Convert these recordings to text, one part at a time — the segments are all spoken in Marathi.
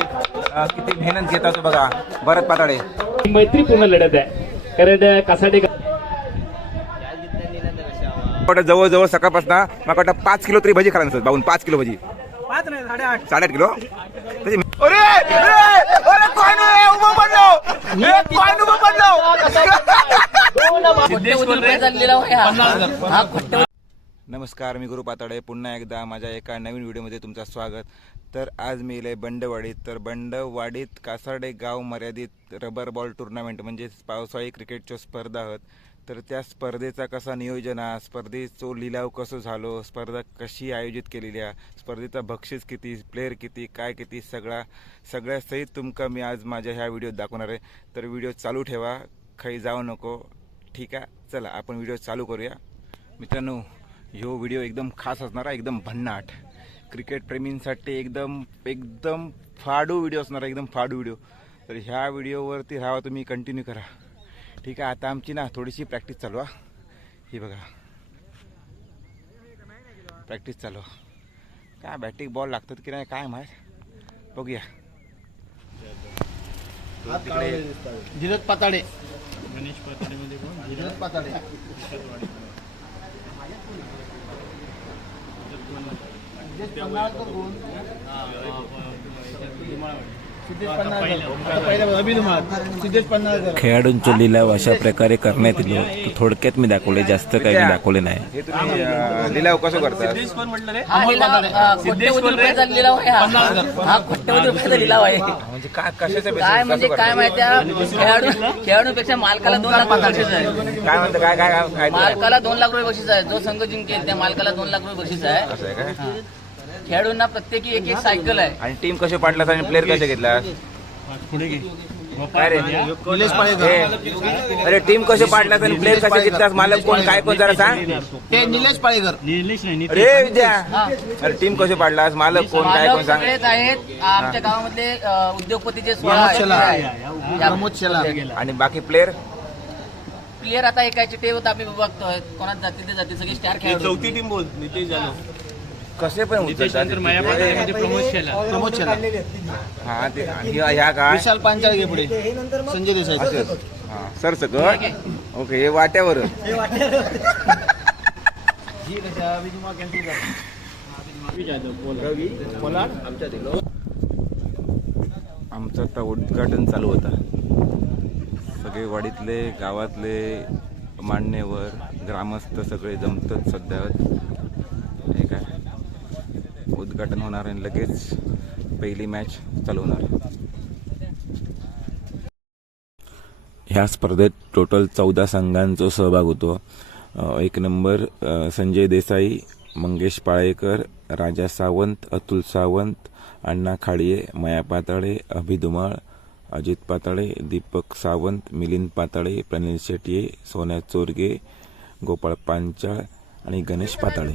जिंकण्यासाठी अ, किती मेहनत घेत असतो बघा. भरत पाताडे. मैत्रीपूर्ण लढत आहे. कारण कासाटे वाटतं जवळजवळ सकाळपासून मला वाटतं पाच किलो तरी भजी खायला नसत. बाबून पाच किलो भजी. पाच नाही साडेआठ. साडेआठ किलो? त्याची- अरे अरे, अरे, कोण आहे? उभं पडलो. ए, कोण उभं पडलो? नमस्कार मी गुरु पाताडे. पुन्हा एकदा माझ्या एका नवीन व्हिडिओमध्ये तुमचं स्वागत. तर आज मी आहे बंडवाडीत तर बंडवाडीत कासार्डे गाव मर्यादित रबर बॉल टुर्नामेंट म्हणजे पावसाळी क्रिकेटच्या स्पर्धा आहेत तर त्या स्पर्धेचा कसा नियोजन हा? स्पर्धेचो लिलाव कसो झालो? स्पर्धा कशी आयोजित केलेली आहे स्पर्धेचा बक्षीस किती? प्लेअर किती? काय किती? सगळा सगळ्या सहित तुमका मी आज माझ्या ह्या व्हिडिओत दाखवणार आहे. तर व्हिडिओ चालू ठेवा. खाई जाऊ नको. ठीक आहे? चला आपण व्हिडिओ चालू करूया. मित्रांनो ह्यो व्हिडिओ एकदम खास असणार आहे एकदम भन्नाट. क्रिकेट प्रेमींसाठी एकदम एकदम फाडू व्हिडिओ असणार आहे एकदम फाडू व्हिडिओ तर ह्या व्हिडिओवरती राहा तुम्ही कंटिन्यू करा. ठीक आहे आता आमची ना थोडीशी प्रॅक्टिस चालू आहे ही बघा. प्रॅक्टिस चालू. आहे. काय बॅटिंग बॉल लागतात की नाही काय माहीत? बघूया. धीरज पाताडे. धीरज पाताडे. सिद्धेश खेळाडूंचे लिलाव अशा प्रकारे करण्यात येतो. तर थोडक्यात मी दाखवले जास्त काही मी दाखवले नाही. लिलाव कसं करता? हा लिलाव अ, कोट्यवधी रुपयाचा लिलाव आहे हा. हा कोट्यवधी रुपयाचा लिलाव आहे. म्हणजे काय कशाच्या basis काय वर म्हणजे कसं काय? माहिती खेळाडू खेळाडूपेक्षा मालकाला दोन लाख रुपये बक्षीस आहे. काय म्हणतं? काय काय काय- काय मालकाला दोन लाख रुपये बक्षीस आहे. जो संघ जिंकेल त्या मालकाला दोन लाख रुपये बक्षीस आहे. असं आहे काय खेळाडूंना प्रत्येकी एक एक सायकल आहे. आणि टीम कसे पाडलास आणि प्लेअर कसे घेतला काय रे? निलेश हे, अरे टीम कसे पाडलास आणि प्लेअर कसे घेतलास मालक कोण? काय कोण? जरा सांग. ते निलेश पाळेकर. अरे विद्या. अरे टीम कसे पाडलास मालक कोण? काय कोण? मालक सांग. सगळेच आहेत. आमच्या गावामधले अ, उद्योगपतीचे सोळा प्रमोद आहेत. शेलार. या- प्रमोद शेलार. आणि बाकी प्लेअर प्लेअर आता एकाचे टेवत आम्ही बघतोय. कोणात जातील ते जातील. सगळे स्टार खेळाडू. कसे पण उचलतात प्रमोद हा ते आणि ह्या काय? विशाल पांचाळ घे पुढे. संजय देसाई. असं. हा सर सकट ओके हे वाट्यावर. आमचं आता उद्घाटन चालू होता. सगळे वाडीतले गावातले मान्यवर ग्रामस्थ सगळे जमतात सध्या. उद्घाटन होणार आणि लगेच पहिली मॅच चालू होणार ह्या स्पर्धेत टोटल चौदा संघांचा सहभाग होतो. एक नंबर संजय देसाई मंगेश पाळेकर राजा सावंत अतुल सावंत अण्णा खाडिये मया पाताळे अभिधुमाळ अजित पाताळे दीपक सावंत मिलिंद पाताळे प्रनिल शेट्ये सोन्या चोरगे गोपाळ पांचाळ आणि गणेश पाताळे.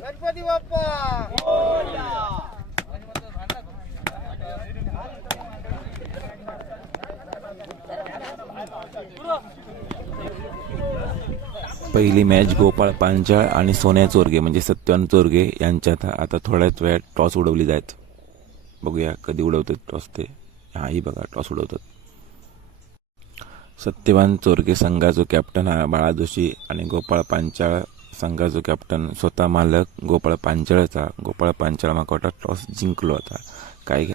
गणपती बाप्पा! पहिली मॅच गोपाळ पांचाळ आणि सोन्या चोरगे म्हणजे सत्यवान चोरगे यांच्यात आता थोड्याच वेळात टॉस उडवली जायत. बघूया कधी उडवतात टॉस ते. हाही बघा टॉस उडवतात. सत्यवान चोरगे संघाचो कॅप्टन हा बाळा जोशी आणि गोपाळ पांचाळ संघाचो कॅप्टन. स्वतः मालक गोपाळ पांचाळचा गोपाळ पांचाळ माका टॉस जिंकलो होता काय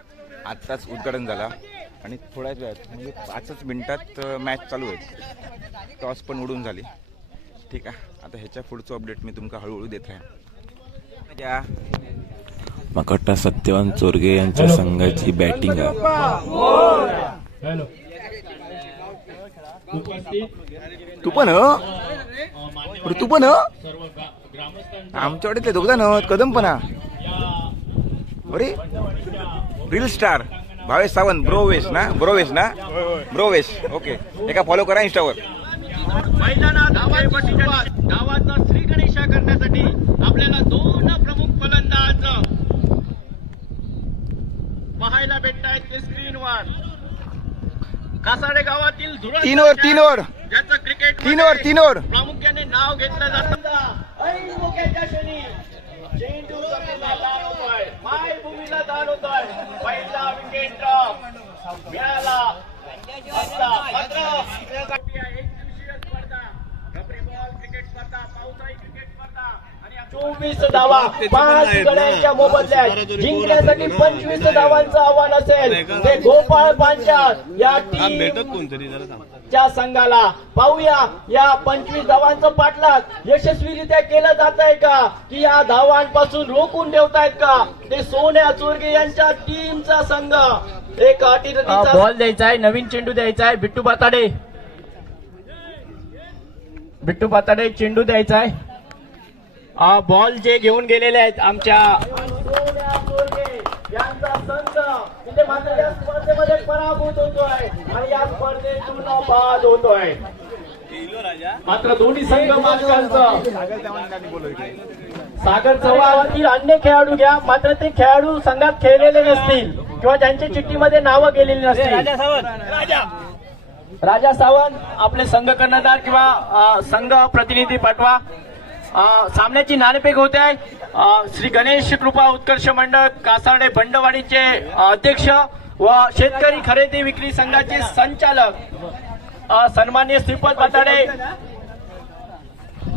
आत्ताच उद्घाटन झाला आणि थोड्याच वेळात म्हणजे पाचच मिनिटात मॅच चालू आहे. टॉस पण उडून झाली. ठीक आहे. आता ह्याच्या पुढचं अपडेट मी तुमका हळूहळू देत राहीन. या. माका सत्यवान चोरगे यांच्या संघाची बॅटिंग आहे. तू पण तू पण हो? आमच्याकडे ते दोघ कदम पण हा. अरे? रील स्टार भावेश सावंत ब्रोवेश ना? ब्रोवेश ना? ब्रोवेश. ओके एका फॉलो करा इंस्टावर मैदानात धावांची सुरुवात गावाचा श्री गणेशा करण्यासाठी आपल्याला दोन प्रमुख फलंदाज पाहायला भेटत आहेत स्क्रीनवर कासाडे गावातील धुळा तीन ओव्हर तीन ओव्हर ज्याचं क्रिकेट तीन ओव्हर तीन ओव्हर प्रामुख्याने नाव घेतलं जातं. ऐन मुख्याच्या दान पहिला विकेट मिळाला. मात्र एक दिवसीय स्पर्धा रबरी बॉल क्रिकेट स्पर्धा पावसाळी क्रिकेट स्पर्धा आणि चोवीस धावा पाच गड्यांच्या मोबदल्यात. जिंकण्यासाठी पंचवीस धावांचं आव्हान असेल. ते गोपाळ पांचाळ या टीम च्या संघाला. पाहूया या पंचवीस धावांचं पाठलाग यशस्वीरित्या केलं जात आहे का? की या धावांपासून रोखून ठेवतायत का? ते सोन्या चोरगे यांच्या टीमचा संघ. एक बॉल द्यायचा आहे नवीन चेंडू द्यायचा आहे बिट्टू पाताडे बिट्टू पाताडे चेंडू द्यायचा आहे. बॉल जे घेऊन गेलेले आहेत आमच्या मात्र या स्पर्धेमध्ये पराभूत होतोय आणि या स्पर्धेतून बाद होतोय. मात्र दोन्ही संघ सागर चव्हाणतील अन्य खेळाडू घ्या. मात्र ते खेळाडू संघात खेळलेले नसतील किंवा ज्यांच्या चिठ्ठीमध्ये नावं गेलेली नसतील. राजा सावंत. आपले संघ कर्णधार किंवा संघ प्रतिनिधी पाठवा. सामन्याची नाणेफेक होते आहे. श्री गणेश कृपा उत्कर्ष मंडळ कासाडे बंडवाडीचे अध्यक्ष व शेतकरी खरेदी विक्री संघाचे संचालक. अ, सन्मान्य श्रीपद पाताडे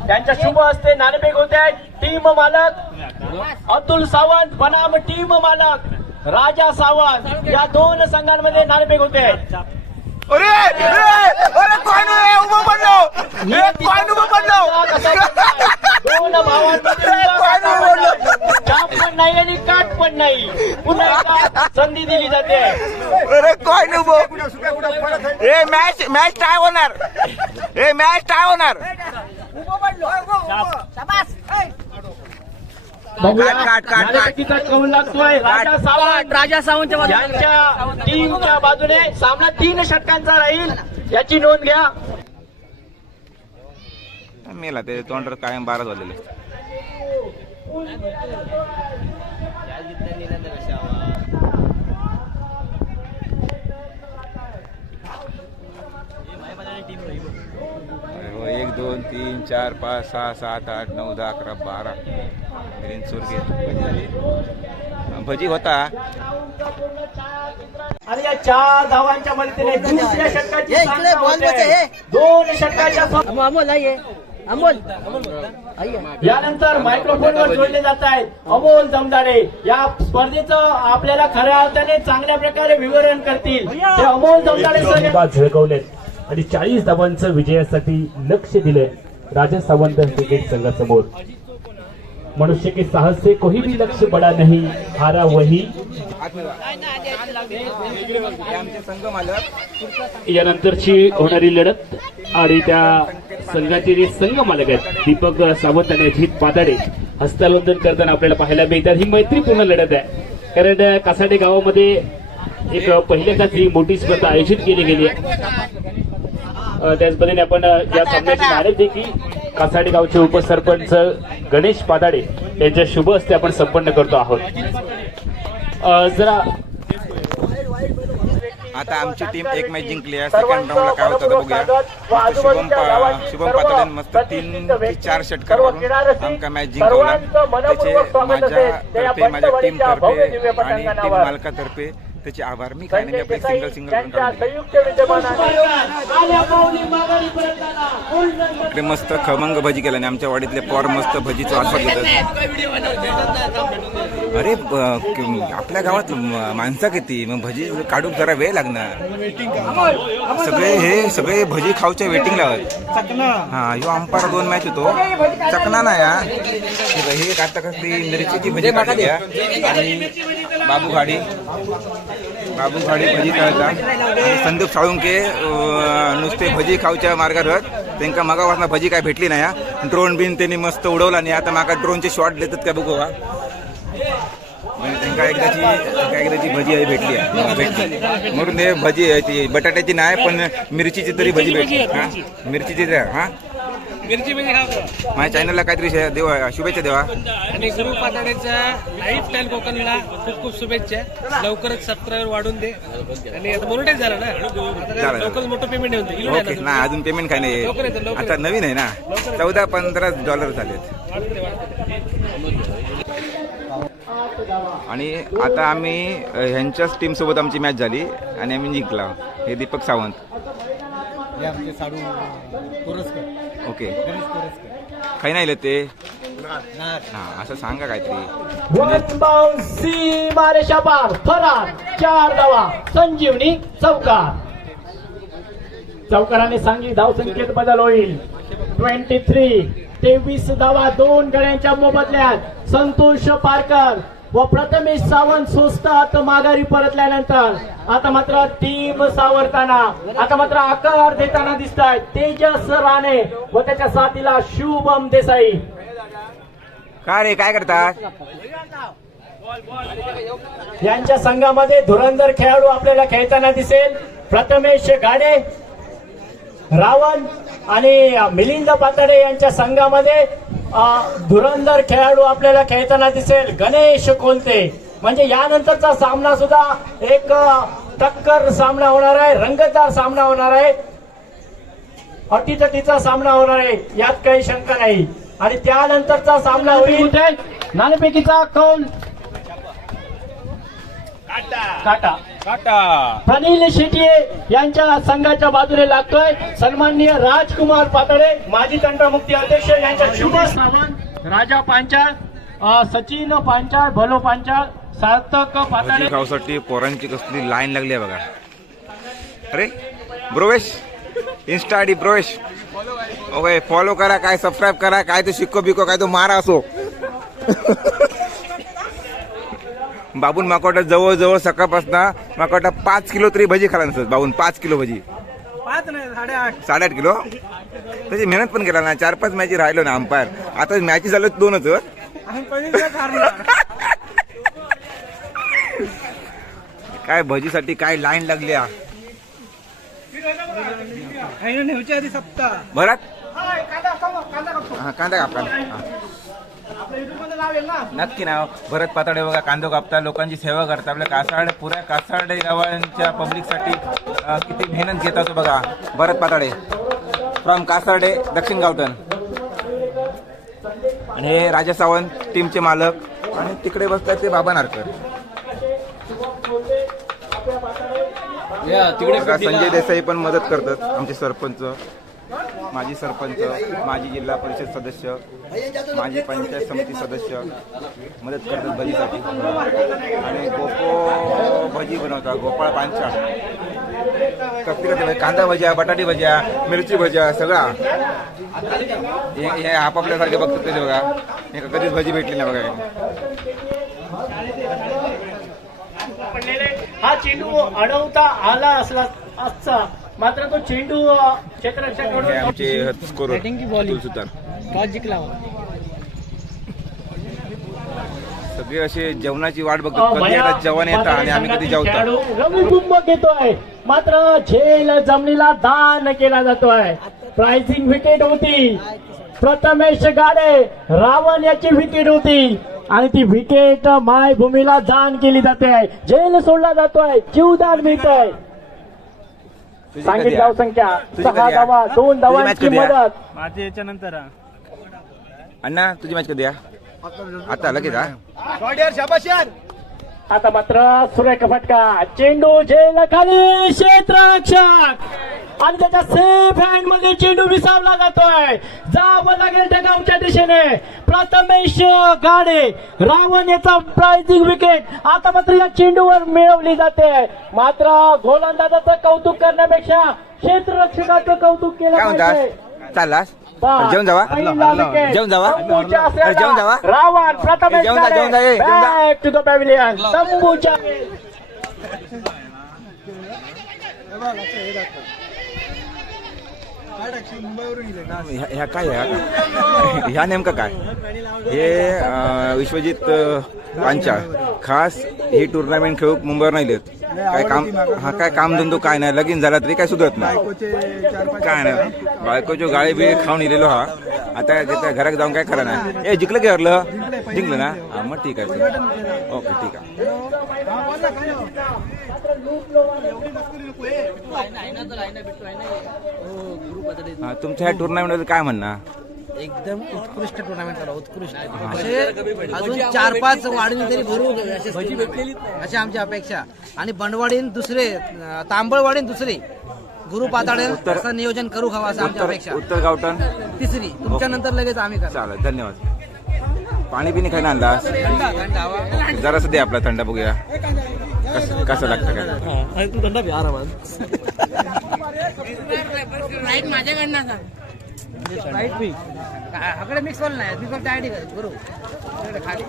त्यांच्या शुभ हस्ते नाणेफेक होते आहे. टीम मालक अतुल सावंत बनाम टीम मालक राजा सावंत. या दोन संघांमध्ये नाणेफेक होते आहे. अरे अरे अरे कोण? उभं पडलो कोण उभं पडलो दोन उभं पडलो पण नाही आणि काट पण नाही. पुन्हा एकदा संधी दिली जाते. अरे कोण उभं. ए मॅच मॅच टाय होणार. ए मॅच टाय होणार. बघूया काट, काट, काट, काट. नाणेफेकीचा कौल लागतोय. राजा सावंत. राजा सावंतच्या बाजूने यांच्या टीमच्या बाजूने सामना तीन षटकांचा राहील याची नोंद घ्या. मेला ते तोंडर कायम बारा झालेले अरे एक दोन तीन चार पाच सहा सात आठ नऊ दहा अकरा बारा. ग्रीन भजी झाली. भजी होता. आणि या चार धावांच्या मदतीने दुसऱ्या षटकाची. दोन षटकाच्या अमोल आहे. अमोल. यानंतर मायक्रोफोनवर जोडले जात आहेत. अमोल जमदाडे या स्पर्धेचं आपल्याला खऱ्या अर्थाने चांगल्या प्रकारे विवरण करतील. ते अमोल जमदाडे सर झळकवलेत. आणि चाळीस धावांचं विजयासाठी लक्ष दिले राजा सावंत क्रिकेट संघासमोर. मनुष्य के साहस से कोई भी लक्ष्य बड़ा नहीं हारा वही. यानंतरची होणारी लढत आणि त्या संघाचे जे संघ मालक आहेत दीपक सावंत आणि अजित पाताडे हस्तालोंदन करताना आपल्याला पाहायला मिळतात ही मैत्रीपूर्ण लढत आहे. कारण कासाडे गावामध्ये एक पहिल्यांदाच ही मोठी स्पर्धा आयोजित केली गेली आहे. त्याच पद्धतीने आपण या सामन्याची नाणे देखील कासाडे गावचे उपसरपंच गणेश पादाडे यांच्या शुभ हस्ते आपण संपन्न करतो आहोत. जरा आता आमची टीम एक मॅच जिंकली आहे. सेकंड राऊंडला काय होतं ते बघूया. शुभम पा- शुभम पातळेन मस्त तीन ते चार षटकार मारून आमका मॅच जिंकवला. त्याचे माझ्या टीम तर्फे आणि टीम मालकातर्फे त्याचे आभार. मी काय नाही आपले सिंगल सिंगल. इकडे मस्त खमंग भजी केला आणि आमच्या वाडीतले पॉर मस्त भजीचा आस्वाद घेतात. अरे आपल्या गावात माणसं किती? मग भजी काढून जरा वेळ लागणार. सगळे हे सगळे भजी खाऊच्या वेटिंग लावत हा ह्यो अंपार दोन मॅच होतो. चकना ना या. हे हे आता कसली मिरचीची भजी काढली आणि बाबू गाडी बाबू गाडी भजी तळता संदीप साळुंके नुसते भजी खाऊच्या मार्गावर त्यांना त्यांका मगापासून भजी काय भेटली नाही हा. ड्रोन बिन त्यांनी मस्त उडवला नाही. आता माका ड्रोनचे शॉट देतात काय बघू हा. म्हणजे त्यांना एकदाची काय एकदाची भजी आहे भेटली आहे. भेटली. म्हणून ते भजी आहे ती. बटाट्याची नाही पण मिरचीची तरी भजी भेटली. हा. मिरचीची द्या हा. मिरची खातो माझ्या चॅनलला काहीतरी शे- देवा शुभेच्छा देवा. आणि गुरु पाताड्याच्या लाईफ स्टाईल कोकणला खूप खूप शुभेच्छा. लवकरच सबस्क्राईबर वाढून दे. आणि आता मोनोटाईज झालं ना? आता लवकरच मोठं पेमेंट येऊन येईल ओके ना अजून पेमेंट काय नाही लवकर येतं, लवकर आता नवीन आहे ना. चौदा पंधरा डॉलर झालेत. आणि आता आम्ही अ, ह्यांच्याच टीम सोबत आमची मॅच झाली. आणि आम्ही जिंकला. हे दीपक सावंत. हे आमचे साडू कोरसकर. ओके. गणेश कोरसकर. काही नाही ते. नाथ हा असं सांगा काहीतरी. मारेशा फरार चार धावा संजीवनी चौकार. चौकाराने सांगली धाव संख्येत बदल होईल. ट्वेंटी थ्री तेवीस धावा दोन गड्यांच्या मोबदल्यात. संतोष पारकर व प्रथमेश सावंत स्वस्त हात माघारी परतल्यानंतर आता मात्र टीम सावरताना आता मात्र आकार देताना दिसत आहेत तेजस राणे व त्याच्या साथीला शुभम देसाई. का रे काय करतात यांच्या संघामध्ये धुरंधर खेळाडू आपल्याला खेळताना दिसेल. प्रथमेश गाडे रावण आणि मिलिंद पातडे यांच्या संघामध्ये धुरंधर खेळाडू आपल्याला खेळताना दिसेल. गणेश कोलते म्हणजे यानंतरचा सामना सुद्धा एक टक्कर सामना होणार आहे. रंगतदार सामना होणार आहे. अटीतटीचा सामना होणार आहे. यात काही शंका नाही. आणि त्यानंतरचा सामना होईल. नाणेफेकीचा कौल काटा. प्रनिल शेट्ये यांच्या संघाच्या बाजूने लागतोय. सन्माननीय राजकुमार पातळे माजी तंत्रमुक्ती अध्यक्ष यांच्या शुभ सावंत राजा पांचाळ सचिन पांचाळ भलो पांचाळ सार्थक पाताळे. खाऊसाठी पोरांची कसली लाईन लागली आहे बघा. अरे Brovesh insta ID Brovesh. Okay follow करा काय सबस्क्राईब करा काय तो शिक्को बिको काय तो मारा असो. बाबून माकोटा जवळ जवळ सकाळपासून माकोटा पाच किलो तरी भजी खाला नसत. बाबून पाच किलो भजी. पाच नाही साडेआठ. साडेआठ किलो? त्याची मेहनत पण केला ना चार पाच मॅची राहिलो ना अंपायर. आता मॅची झालं दोनच काय भजीसाठी काय लाईन लागली? नेवच्या आधी सप्ताह. भरात? हा कांदा कांदा हा. नक्की ना. भरत पाताडे बघा कांदो कापता लोकांची सेवा करता आपल्या कासाड पुऱ्या कासाडे गावांच्या पब्लिकसाठी किती मेहनत घेतात तो बघा. भरत पाताडे फ्रॉम कासाडे दक्षिण गावटन आणि हे राजा सावंत टीमचे मालक. आणि तिकडे बसतात ते बाबा नारकर. बघा, संजय देसाई पण मदत करतात आमचे सरपंच. माजी सरपंच माजी जिल्हा परिषद सदस्य माजी पंचायत समिती सदस्य मदत करतात भजीसाठी. आणि गोपो भजी बनवतात गोपाळ पांचा कसली कसली भजी? कांदा भज्या बटाटे भज्या मिरची भज्या सगळा. हे हे आपापल्यासारखे बघतात ते बघा. हे कधीच भजी भेटली नाही बघा हा चेंडू अडवता आला असला असता. मात्र तो चेंडू टॉस जिंकला सगळे असे जेवणाची वाट बघतात कधी आता जेवण येतं आणि आम्ही कधी जेवतो घेतोय. मात्र झेल जमिनीला दान केला जातोय. प्राइसिंग विकेट होती. प्रथमेश गाडे रावण याची विकेट होती. आणि ती विकेट मायभूमीला दान केली जाते. झेल सोडला जातोय. जीवदान मिळतोय. तुझी सांगित कधी धाव? संख्या तुझी सहा कधी आहे? धावा दोन तुझी match धावांची कधी आहे? मदत माझ्या याच्यानंतर अण्णा तुझी मॅच कधी आहे? आता लगेच हा आता मात्र सुरेख फटका चेंडू झेल खाली क्षेत्ररक्षक आणि त्याच्या सेफ हँडमध्ये चेंडू विसावला जातोय जावं लागेल त्या गावच्या दिशेने. प्रथमेश गाडे रावण याचा प्राइजिंग विकेट आता मात्र या चेंडूवर मिळवली जाते. मात्र गोलंदाजाचं कौतुक करण्यापेक्षा क्षेत्ररक्षकाचं कौतुक केलं काय पाहिजे. म्हणतात चाललास बा- जेवण जावा. जेवण जावा? जेवण जावा? रावण प्रथमेश जेवण जा, जेवण जा, ए, जेवण जा. बॅक टू द पॅव्हिलियन तंबूच्या ह्या ह्या काय ह्या ह्या नेमकं काय? हे विश्वजित पांचाळ खास ही टुर्नामेंट खेळूक मुंबईवर नाही येत काय काम हा काय कामधंदो काय नाही. लगीन झाला तरी काय सुधरत नाही. काय नाही. बायकोचे गाळी बिळी खाऊन इलेलो हा. आता घरात जाऊन काय खरं नाही. ए जिंकलं की हरलं? जिंकलं ना? हा मग ठीक आहे. ओके ठीक आहे. हा, तुमच्या ह्या टुर्नामेंटमध्ये काय म्हणणार एकदम उत्कृष्ट टुर्नामेंट झाला उत्कृष्ट. असे अजून चार पाच वाढणी तरी भरू अशी भेटलेली. अशी आमची अपेक्षा. आणि बंडवाडीन दुसरे तांबळवाडीन दुसरे गुरु पाताळे असं नियोजन करू हवं असं आमची अपेक्षा. उत्तर गावठण तिसरी तुमच्या नंतर लगेच आम्ही करणार. चालेल धन्यवाद. पाणी पिणी खायला आणलास जरा दे आपला थंड बघूया. कसं कसं लागतं काय? तू थंडा प्यार माझ्याकडनं मिक्स वाला नाही मी फक्त आयडी गुरु खाली.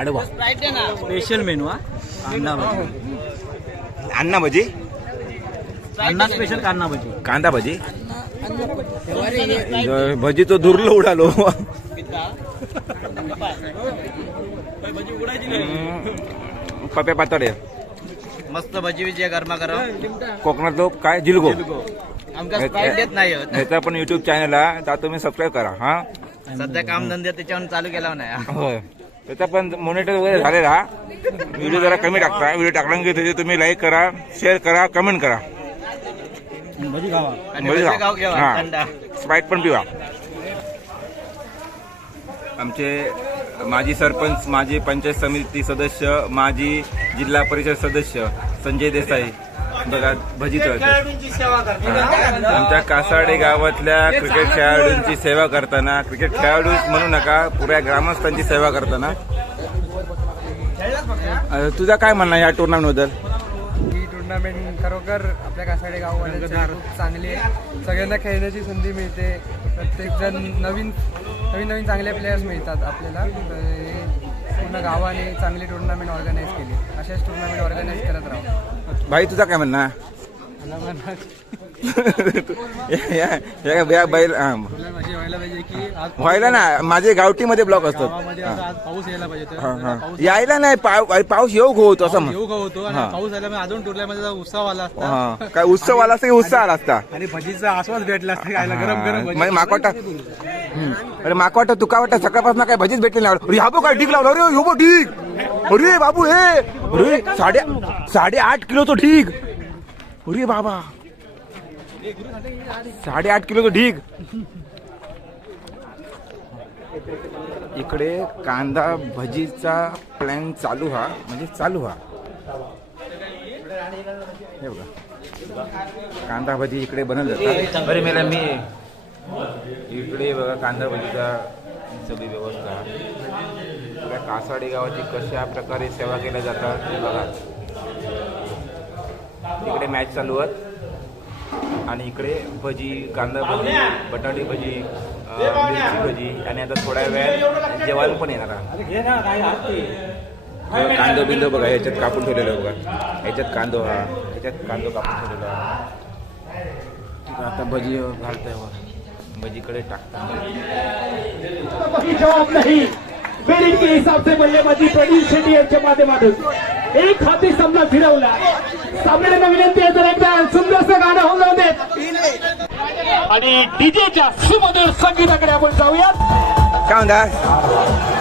आडवा. स्पेशल मेनू हा? कांदा अण्णा भजी? अण्णा स्पेशल कांदा भजी. कांदा भजी? भजी तो धुरलो उडालो. पप्या पातळे मस्त भजी विजय गरमा गरम. कोकणात लोक काय जिलगो. आमका स्प्राईट देत नाही होत. पण युट्यूब चॅनल आहे त्या तुम्ही सबस्क्राईब करा हा? सध्या काम धंदे त्याच्यावर चालू केला नाही होय. त्याचा पण मॉनिटर वगैरे झालेला. व्हिडिओ जरा कमी टाकता. व्हिडिओ टाकला की त्याचे तुम्ही लाईक करा शेअर करा कमेंट करा. आणि भजी भजी खा. खाऊ घ्यावा, हा. थंडा. स्प्राईट पण पिवा. आमचे माजी सरपंच माजी पंचायत समिती सदस्य माजी जिल्हा परिषद सदस्य संजय देसाई. बघा भजी. आमच्या कासाडे गावातल्या क्रिकेट खेळाडूंची सेवा करताना क्रिकेट खेळाडू म्हणू नका पुऱ्या ग्रामस्थांची सेवा करताना. तुझा काय म्हणणं या टुर्नामेंटबद्दल? ही टुर्नामेंट खरोखर आपल्या कासाडे गाववाल्यांसाठी खूप चांगली आहे सगळ्यांना खेळण्याची संधी मिळते. प्रत्येक जण नवीन नवीन नवीन चांगले प्लेयर्स मिळतात आपल्याला. हे पूर्ण गावाने चांगली टुर्नामेंट ऑर्गनाईज केली. अशाच टुर्नामेंट ऑर्गनाईज करत राहू. भाई तुझा काय म्हणणं या- बैल हा. व्हायला पाहिजे की आज व्हायला ना माझे गावठीमध्ये ब्लॉक असतात पाऊस यायला पाहिजे हा, हा. यायला नाही पाऊस येऊ होतो असं होतो हा. पाऊस अजून उत्साह आला असता हा. काय उत्सव आला असता की उत्साह आला असता आणि भजीचा आस्वाद भेटला असता खायला गरम गरम भजी. म्हणजे माका वाटतं हम्म. अरे माका वाटतं तुका वाटतं सकाळपासून काय भजीच भेटले नाही अरे ह्या बघ काय ढीक लावला अरे बघ ढीक अरे बाबू हे अरे साडे साडे आठ किलोचं ढीक अरे बाबा साडे आठ किलोचं ढीग. इकडे कांदा भजीचा प्लॅन चालू हा म्हणजे चालू हा. हे बघा. कांदा भजी इकडे बनवलं जातात बरे मेला मी इकडे बघा कांदा भजीचा सगळी व्यवस्था. पुऱ्या कासाडे गावाची कशा प्रकारे सेवा केल्या जातात बघा. इकडे मॅच चालू आहेत आणि इकडे भजी कांदा भजी बटाटे भजी मिरची भजी आणि आता थोड्या वेळ जेवायला पण येणार कांदो बिंदो बघा ह्याच्यात कापून ठेवलेलं बघा. ह्याच्यात कांदो हा ह्याच्यात कांदो कापून ठेवलेला. हा आता भजी घालतोय भजीकडे टाकता. जवाब नहीं. मेरिट के हिसाब से बल्लेबाजी प्रदीप शेट्टी यांच्या माध्यमातून. एक हाती सामना फिरवला. सामन्याला विनंती आहे तर एकदा सुंदरसं गाणं होऊन जाऊ देत. आणि डीजेच्या सुमधुर संगीताकडे आपण जाऊयात. काय म्हणता?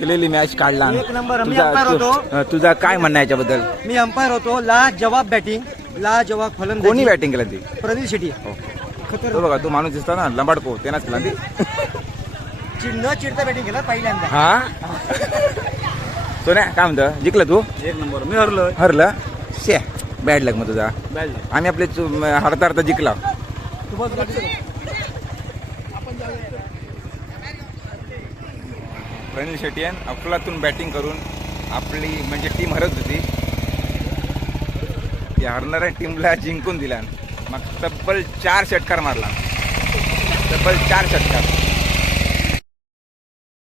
गेलेली मॅच काढला एक नंबर, मी तुझा तु- होतो. काय म्हणणं याच्याबद्दल? मी अंपायर होतो. ला जवाब बॅटिंग ला जवाब कोणी फलंदाजी बॅटिंग केलं ती? प्रदीप शेट्टी. तो बघा तू माणूस दिसतो ना लंबाडको त्यानंच केला ती. न चिडता बॅटिंग केला पहिल्यांदा. हा? सोन्या काय म्हणतं? जिंकलं तू? एक नंबर. मी हरलो. हरलं? शे बॅड लग मग तुझा. आम्ही आपले हरता हरता जिंकला. प्रनिल शेट्टी यांनी बॅटिंग करून आपली म्हणजे टीम हरत होती. त्या हरणाऱ्या टीमला जिंकून दिला मग तब्बल चार षटकार मारला. तब्बल चार षटकार.